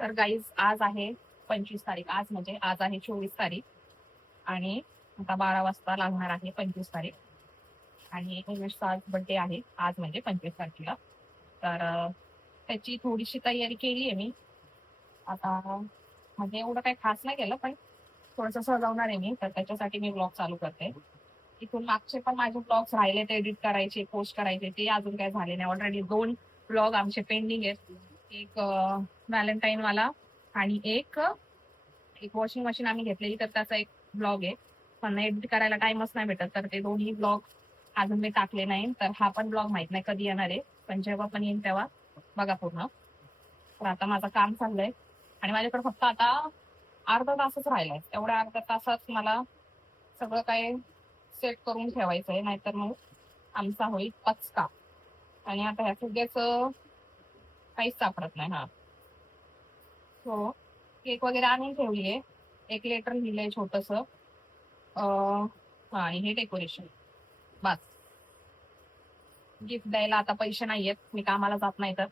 तर गाईज आज आहे 25 तारीख. आज म्हणजे आज आहे 24 तारीख आणि आता 12 वाजता लागणार आहे 25 तारीख. आणि उमेशचा आज बर्थडे आहे आज म्हणजे 25 तारखेला. तर त्याची थोडीशी तयारी केली आहे मी. आता म्हणजे एवढं काही खास नाही केलं, पण थोडंसं सजवणार आहे मी. तर त्याच्यासाठी मी ब्लॉग चालू करते. इथून मागचे पण माझे ब्लॉग्स राहिले ते एडिट करायचे, पोस्ट करायचे, ते अजून काय झाले नाही. ऑलरेडी 2 ब्लॉग आमचे पेंडिंग आहेत. एक व्हॅलेंटाईन वाला आणि एक वॉशिंग मशीन आम्ही घेतलेली, तर त्याचा एक ब्लॉग आहे. पण एडिट करायला टाइमच नाही भेटत, तर ते दोन्ही ब्लॉग अजून मी टाकले नाही. तर हा पण ब्लॉग माहित नाही कधी येणार आहे, पण जेव्हा पण येईल तेव्हा बघा पूर्ण. तर आता माझं काम चाललंय आणि माझ्याकडे फक्त आता अर्धा तासच राहिलाय. एवढ्या अर्ध्या तासात मला सगळं काय सेट करून ठेवायचं आहे, नाहीतर मग आमचा होईल पचका. आणि आता ह्या सगळ्याच काहीच सापडत नाही. हा हो, केक वगैरे आणून ठेवलीये. एक लेटर लिहिलंय छोटस आणि हे डेकोरेशन. बस. गिफ्ट द्यायला आता पैसे नाहीयेत, मी कामाला जात नाही तर.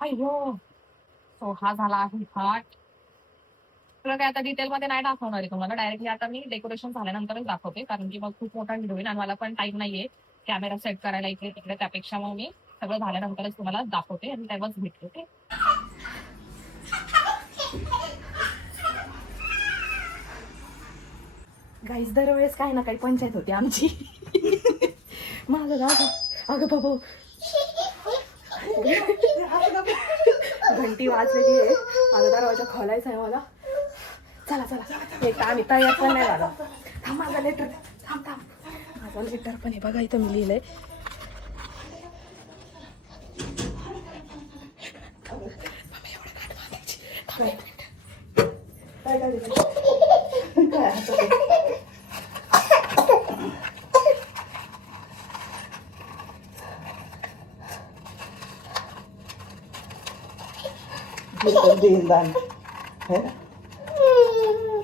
अय्यो, तो हा झाला आहे हाट. तुला काय आता डिटेल मध्ये नाही दाखवणार आहे तुम्हाला, डायरेक्टली आता मी डेकोरेशन झाल्यानंतरच दाखवते, कारण की मग खूप मोठा व्हिडिओ होईल आणि मला पण टाइम नाहीये कॅमेरा सेट करायला इकडे तिकडे. त्यापेक्षा मग मी सगळं झाल्यानंतरच तुम्हाला दाखवते आणि तेव्हाच भेटते. गाईस दरवेळेस काही ना काही पंचायत होती आमची. माझं दादा अगं बाबा घंटी वाजलेली आहे, माझा दरवाजा खोलायचा आहे मला. चला चला, एक आम्ही तयार पण नाही झाला. थांब, माझा लेटर थांब थांब, माझा लेटर पण आहे बघा, इथं मी लिहिलंय.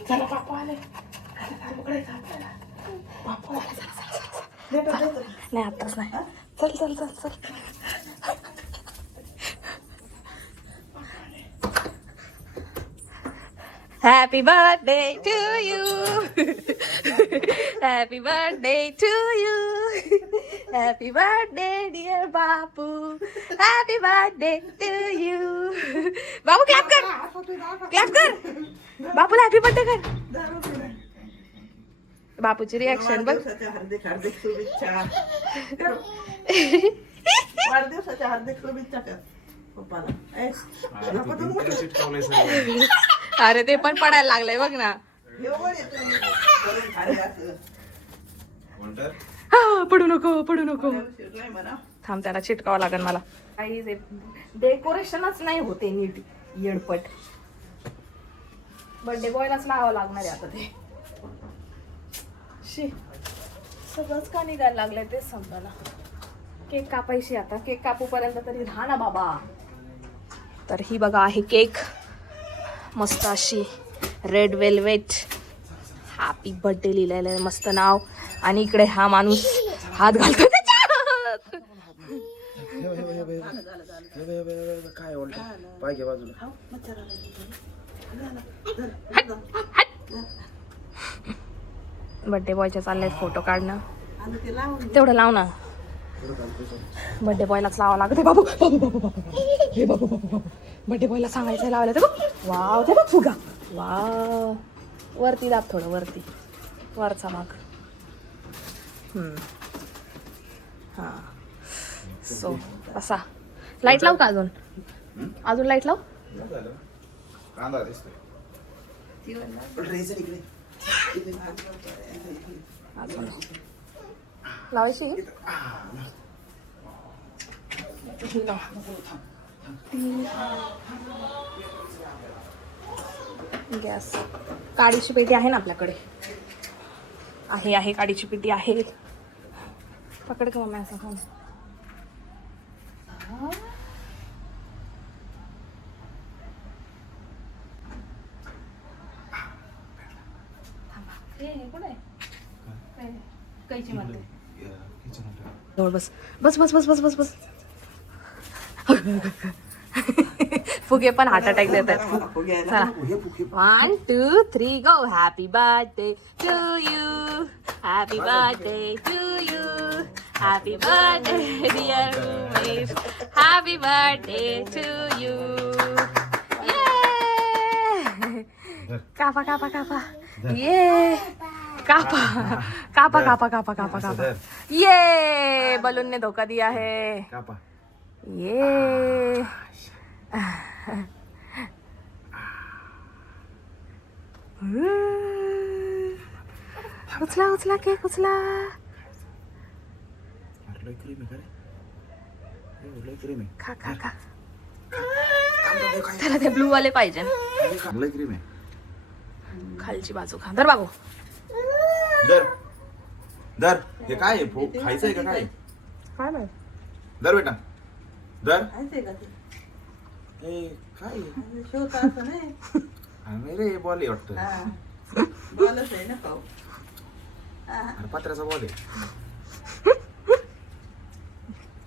चला बापा आले, नाही आताच नाही. चल चल चल चल. Happy birthday to you. Happy birthday to you. Happy birthday dear Bapu. Happy birthday to you. Babu clap कर, क्लॅप कर. बापूला हॅपी बर्थडे कर. बापूची रिॲक्शन बघ. हार्दिक हार्दिक शुभेच्छा. वाढदिवसाच्या हार्दिक शुभेच्छा कर पप्पाला. अरे ते पण पडायला लागलंय बघ ना. पडू नको पडू नको. थांब, त्याला चिटकावं लागेल मला. काही डेकोरेशनच नाही होते नीट, येडपट. बर्थडे बॉयलाच लावावं लागणार आहे आता ते. सगळंच का निघायला लागलंय तेच समजा. केक कापायची आता, केक कापूपर्यंत तरी राहा ना बाबा. तर ही बघा आहे केक, मस्त अशी रेड वेल्वेट हॅपी बर्थडे लिहिलेलं आहे, मस्त नाव. आणि इकडे हा माणूस हात घालतो त्याच्यात. काय पाय घे बाजूला. बर्थडे बॉयच्या चाललंय फोटो काढणं, तेवढं लाव ना. बर्थडे बॉयलाच लावा लागते. बाबू बाबू बाबू बाबू हे बाबू बाबू बाबू बर्थडे बॉयला सांगायचं लावायला. ते बघ, वाव, ते बघ फुगा. वाव, वरती दाब थोडं, वरती, वरचा भाग. हा, सो असा. लाईट लाव का अजून, अजून लाईट लाव. अजून लावायची. गॅस, काडीची पेटी आहे ना आपल्याकडे. आहे काडीची पेटी आहे. पकड का मम्मी असा फोन. कुठे कैची मध्ये जवळ बस बस बस बस बस बस बस फुगे पण हार्ट अटॅक देतात. चला 1 2 3 go. Happy birthday to you, happy birthday to you, happy birthday dear Umesh, happy birthday to you. कापा कापा कापा ये कापा कापा कापा कापा कापा कापा ये. बलून ने धोखा दिया है ये. उचला उचला केक उचला. खा खा खा. त्याला ते ब्लू वाले पाहिजे. खालची बाजू खा. धर बाबू. दर हे काय खायचंय का काय? काय नाही दर बेटा दर. खायचंय का ते? ए काय शोचा असं नाही. आम्ही रे बॉल आहे वाटतं. हा. बॉलच आहे ना पाऊ. हा. अरे पत्र्याचा बॉल आहे.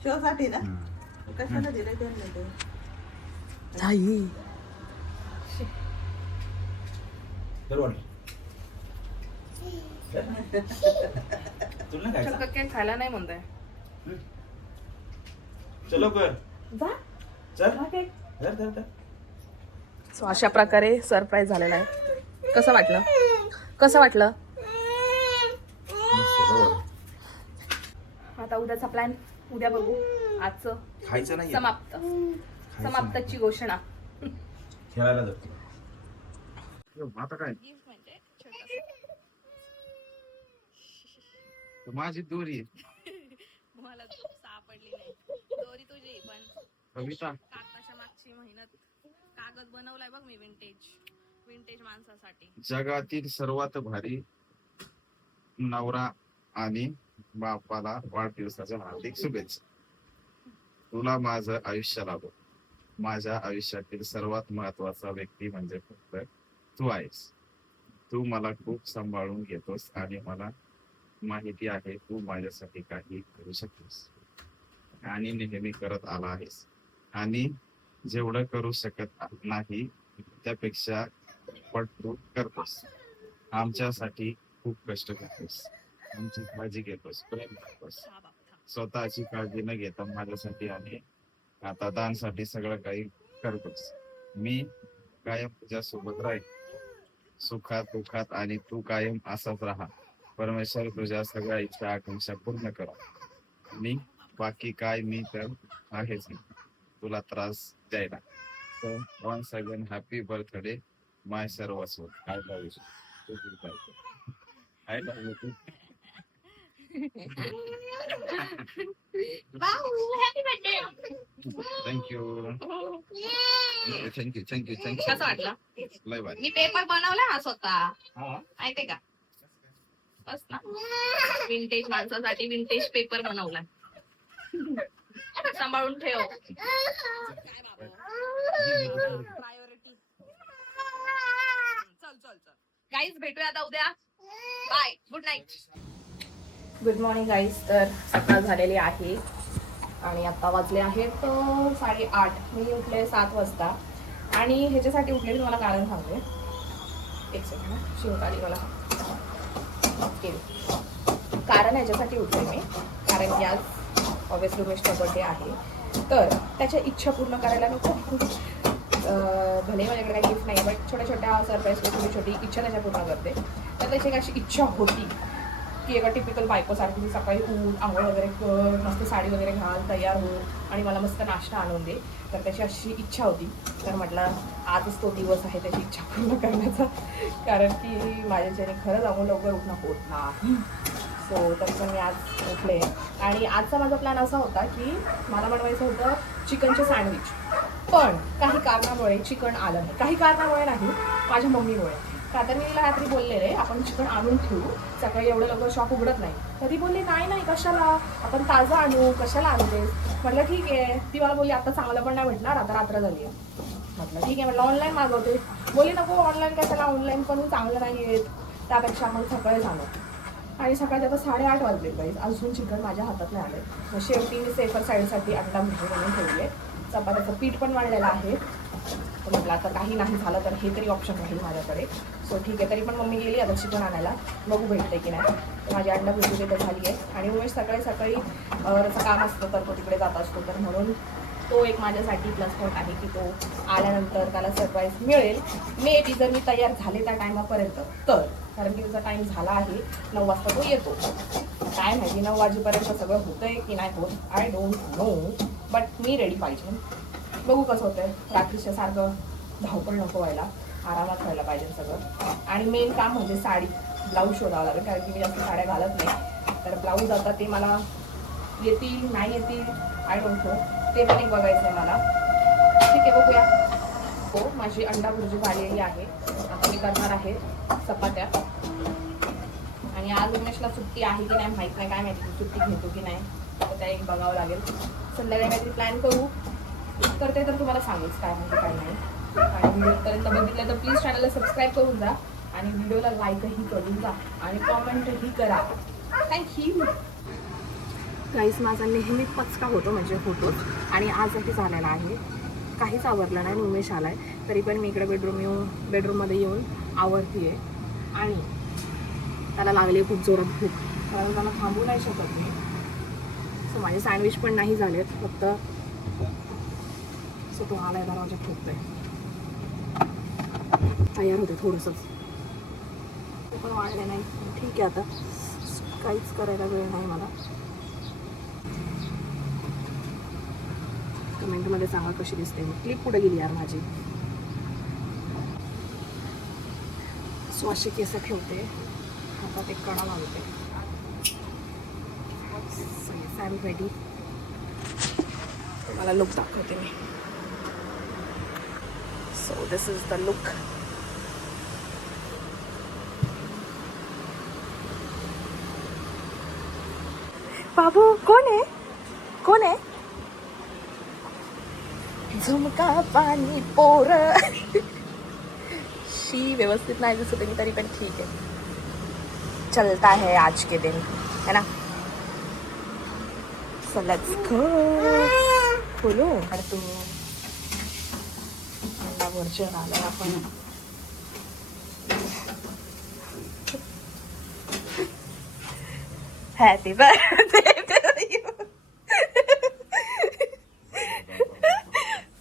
शोसाठी ना. कशाला दिलं त्यांनी ते? आई दर बॉल तुला नाही खायचं? केक खायला नाही म्हणताय. चलो कर जा. चल धर धर धर. सो अशा प्रकारे सरप्राईज झालेला आहे. कसं वाटलं कसं वाटलं? मस्त बरोबर. आता उद्याचा प्लॅन उद्या बघू. आजचं खायचं नाही समाप्त. समाप्ताची घोषणा. खेळायला जातो. आता काय माझी दोरी आहे. मला सापडली नाही दोरी तुझी. पण कविता कागदाच्या मागची मेहनत. कागद बनवलाय बघ मी. विंटेज माणसासाठी. जगातील सर्वात भारी नवरा आणि बापाला वाढदिवसाच्या हार्दिक शुभेच्छा. तुला माझं आयुष्य लाभो. माझ्या आयुष्यातील सर्वात महत्वाचा व्यक्ती म्हणजे फक्त तू आहेस. तू मला खूप सांभाळून घेतोस आणि मला माहिती आहे तू माझ्यासाठी काही करू शकतोस आणि नेहमी करत आला आहेस. आणि जेवढं करू शकत नाही त्यापेक्षा पट तू करतोस. आमच्यासाठी खूप कष्ट करतोस. आमची काळजी घेतोस, प्रेम करतोस. स्वतःची काळजी न घेता माझ्यासाठी आणि आता दानसाठी सगळं काही करतोस. मी कायम तुझ्या सोबत राहील सुखात दुःखात आणि तू कायम असाच राहा. परमेश्वर तुझ्या सगळ्या इच्छा आकांक्षा पूर्ण करा. आणि बाकी काय मी तर आहेच तुला त्रास द्यायला. So once again happy birthday my सर्वस्व. I love you. I love you too. Thank you. Thank you. कसं वाटलं? लय भारी. मी पेपर बनवला हा स्वतः. हा. माहितीये का? बस ना. विंटेज माणसासाठी विंटेज पेपर बनवलाय. सांभाळून ठेव. प्रायोरिटी. चल गाईज भेटूया आता उद्या. Bye. Good night. Good morning guys. तर सकाळ झालेली आहे आणि आता वाजले आहेत 8:30. मी उठले 7 वाजता आणि ह्याच्यासाठी उठले तुम्हाला कारण सांगते. एक सेकंड. शिवकाली मला कारण ह्याच्यासाठी उठले मी कारण की आज ऑब्विसली उमेशचा बर्थडे आहे. तर त्याच्या इच्छा पूर्ण करायला मी खूप भले माझ्याकडे काही गिफ्ट नाही बट छोट्या सरप्राईज छोटी इच्छा त्याच्या पूर्ण करते. तर त्याची एक अशी इच्छा होती की एका टिपिकल बायकोसारखी सकाळी उठ आंघोळ वगैरे कर मस्त साडी वगैरे घाल तयार हो आणि मला मस्त नाश्ता आणून दे. तर त्याची अशी इच्छा होती. तर म्हटलं आजच तो दिवस आहे त्याची इच्छा पूर्ण करण्याचा. कारण की माझ्याच्याने खरंच आंघोळ लवकर उठणं होत नाही. सो तरी पण मी आज उठले आणि आजचा माझा प्लॅन असा होता की मला बनवायचं होतं चिकनचे सँडविच. पण काही कारणामुळे चिकन आलं नाही. काही कारणामुळे नाही माझ्या मम्मीमुळे. का तर मी तिला रात्री बोलले रे आपण चिकन आणून ठेवू सकाळी एवढं लवकर शॉप उघडत नाही. तर ती बोलली नाही कशाला आपण ताजं आणू कशाला आणते. म्हटलं ठीक आहे. ती मला बोलली आता चांगलं पण नाही भेटणार आता रात्र झाली आहे. म्हटलं ठीक आहे. म्हटलं ऑनलाईन मागवते. बोलली नको ऑनलाईन कशाला ऑनलाईन पण चांगलं नाही येत त्यापेक्षा मग सकाळी झालं. आणि सकाळचे आता 8:30 वाजले गाईज, अजून चिकन माझ्या हातात नाही आले. मग शेवटी मी सेफर साईडसाठी अंडा भुर्जी बनवून ठेवली आहे. चपात्याचं पीठ पण वाढलेलं आहे. तर म्हटलं आता काही नाही झालं तर हे तरी ऑप्शन राहील माझ्याकडे. सो ठीक आहे. तरी पण मम्मी गेली आता चिकन आणायला, बघू भेटते की नाही. तर माझी अंडा भुर्जी तिथे झाली आहे. आणि उमेश सकाळी त्याचं काम असतं तर तो तिकडे जात असतो, तर म्हणून तो एक माझ्यासाठी प्लस पॉईंट आहे की तो आल्यानंतर त्याला सरप्राईज मिळेल. मे बी जर मी तयार झाले त्या टायमापर्यंत तर, कारण की त्याचा टाईम झाला आहे 9 वाजता तो येतो. काय माहिती 9 वाजेपर्यंत सगळं होतंय की नाही होत, I don't know. But me ready पाहिजे. बघू कसं होतंय. रात्रीच्या सारखं धावपळ नको व्हायला, आरामात व्हायला पाहिजे सगळं. आणि मेन काम म्हणजे साडी, ब्लाऊज शोधावं लागेल, कारण की मी जास्त साड्या घालत नाही. तर ब्लाऊज आता ते मला येतील नाही येतील आय डोंट नो, ते पण एक बघायचं आहे मला. ठीक आहे, बघूया. हो, माझी अंडा भुर्जी झालेली आहे. आता मी करणार आहे चपात्या. आणि आज उमेशला सुट्टी आहे की नाही माहीत नाही, काय माहिती सुट्टी घेतो की नाही, तर त्या एक बघावं लागेल. संध्याकाळी काहीतरी प्लॅन करू, करते तर तुम्हाला सांगेच काय म्हणजे काय नाही. आणि व्हिडिओपर्यंत बघितलं तर प्लीज चॅनलला सबस्क्राईब करून जा आणि व्हिडिओला लाईकही करून जा आणि कॉमेंटही करा. थँक्यू. गाईस, माझा नेहमी पचका होतो म्हणजे होतोच, आणि आजही झालेला आहे. काहीच आवरलं नाही. उमेश आलाय तरी पण मी इकडे बेडरूममध्ये येऊन आवरतीये. आणि त्याला लागली खूप जोरात भूक, कारण त्याला थांबू नाही शकत मी. सो माझे सँडविच पण नाही झालेत, फक्त सो तो आलाय दरवाजा ठोकतोय. तयार होते थोडंसंच, ते पण वाढले नाही. ठीक आहे, आता काहीच करायला वेळ नाही मला. कमेंटमध्ये सांगा कशी दिसते. मी क्लिप पुढे गेली यार माझी. सो असे केस ठेवते, आता ते कडा लावते. So yes, I am ready. मला लुक दाखवते मी. So this is the look. बाबू कोण आहे? कोण आहे? झुमका पाणी पोर. शी व्यवस्थित नाही दिसत मी, तरी पण ठीक आहे, चलता है आज के दिन, है ना. So let's go. बोलो. आणि तू अंडा भुर्जी आला आपण. Happy birthday to you.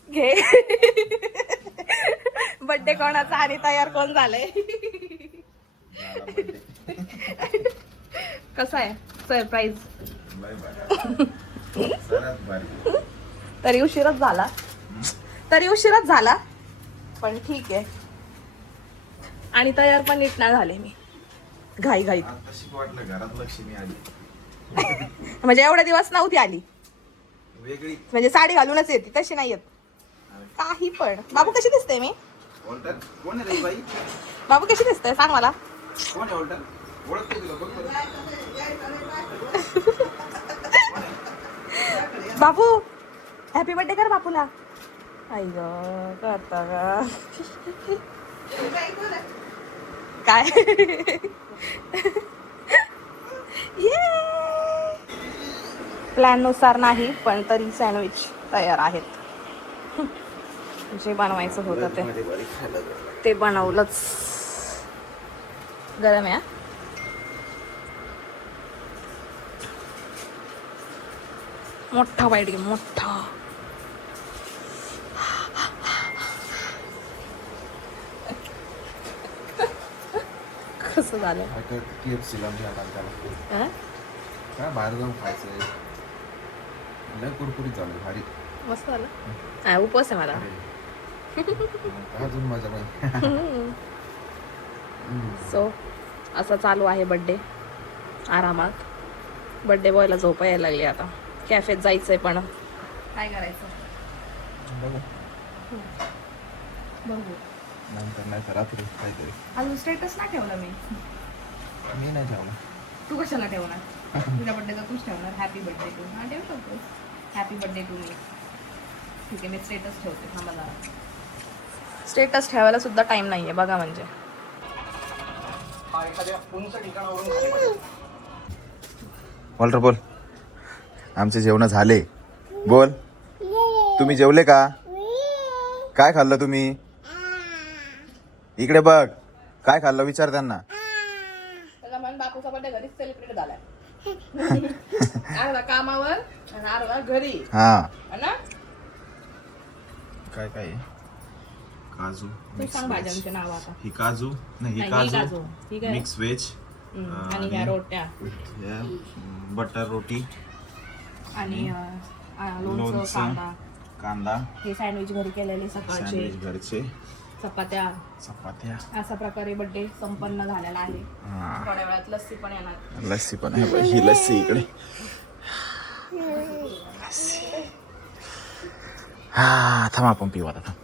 घे. बर्थडे कोणाचा आणि तयार कोण झालंय? कसं आहे सरप्राईज? तरी उशीरच झाला, पण ठीक आहे. आणि तयार पण नीट नाही झाले मी, घाईत. वाटलं घरात लक्ष्मी आली. म्हणजे एवढे दिवस नव्हती आली, वेगळी म्हणजे साडी घालूनच येते, तशी नाही येत काही पण. बाबू कशी दिसते मी? ऑल्टर कोण आहे रे बाई? बाबू कशी दिसते सांग मला. कोण आहे ऑल्टर? ओळखतो तुला, बघ बरं. बाबू हॅपी बर्थडे कर बापूला. आई ग करता ग काय. प्लॅन नुसार नाही, पण तरी सँडविच तयार आहेत. जे बनवायचं होतं ते बनवलंच. गरम आहे. मोठा बाईट घे, मोठा. कसं झालं? KFC ला त्याला काय बाहेर जाऊन खायचंय. लय कुरकुरीत झालं, भारी मस्त झालं. उपवास आहे मला. अजून मजा बाई. सो असं चालू आहे बड्डे आरामात. बड्डे बॉयला झोपा यायला लागली आता. कॅफेत जायचंय पण काय करायचं बघू. नंतर नाही तर रात्री काहीतरी. अजून स्टेटस नाही ठेवलं मी नाही ठेवला. तू कशाला ठेवणार? तुझ्या बड्डेचा तूच ठेवणार. Happy birthday to. हा ठेवू शकतो. हॅपी बड्डे टू मी. ठीक आहे, मी स्टेटस ठेवते. थांबा जरा. स्टेटस ठेवायला सुद्धा टाइम नाहीये बघा. म्हणजे एखाद्या उंच ठिकाणावरून खाली पडला. वॉल्टर बोल. आमचे जेवण झाले. बोल. तुम्ही जेवले का? काय खाल्लं तुम्ही? इकडे बघ. काय खाल्लं विचार त्यांना. त्याचा मन बापूचा बर्थडे घरीच सेलिब्रेट झालाय. अर्धा कामावर आणि अर्धा घरी. हा. है ना? काय काय काजू तू सांग भाज्यांचे नाव आता. ही काजू नाही ही नाही, ही काजू काजू. ठीक आहे. मिक्स व्हेज आणि ह्या रोट्या बटर रोटी आणि लोणचं लोणचं. कांदा. कांदा हे सँडविच घरी केलेले सकाळचे. सँडविच घरचे चपात्या. चपात्या. अशा प्रकारे बर्थडे संपन्न झालेला आहे. हा. थोड्या वेळात लस्सी पण येणार. लस्सी पण आहे बाई. ही लस्सी इकडे. हा थांब आपण पिऊ आता थांब.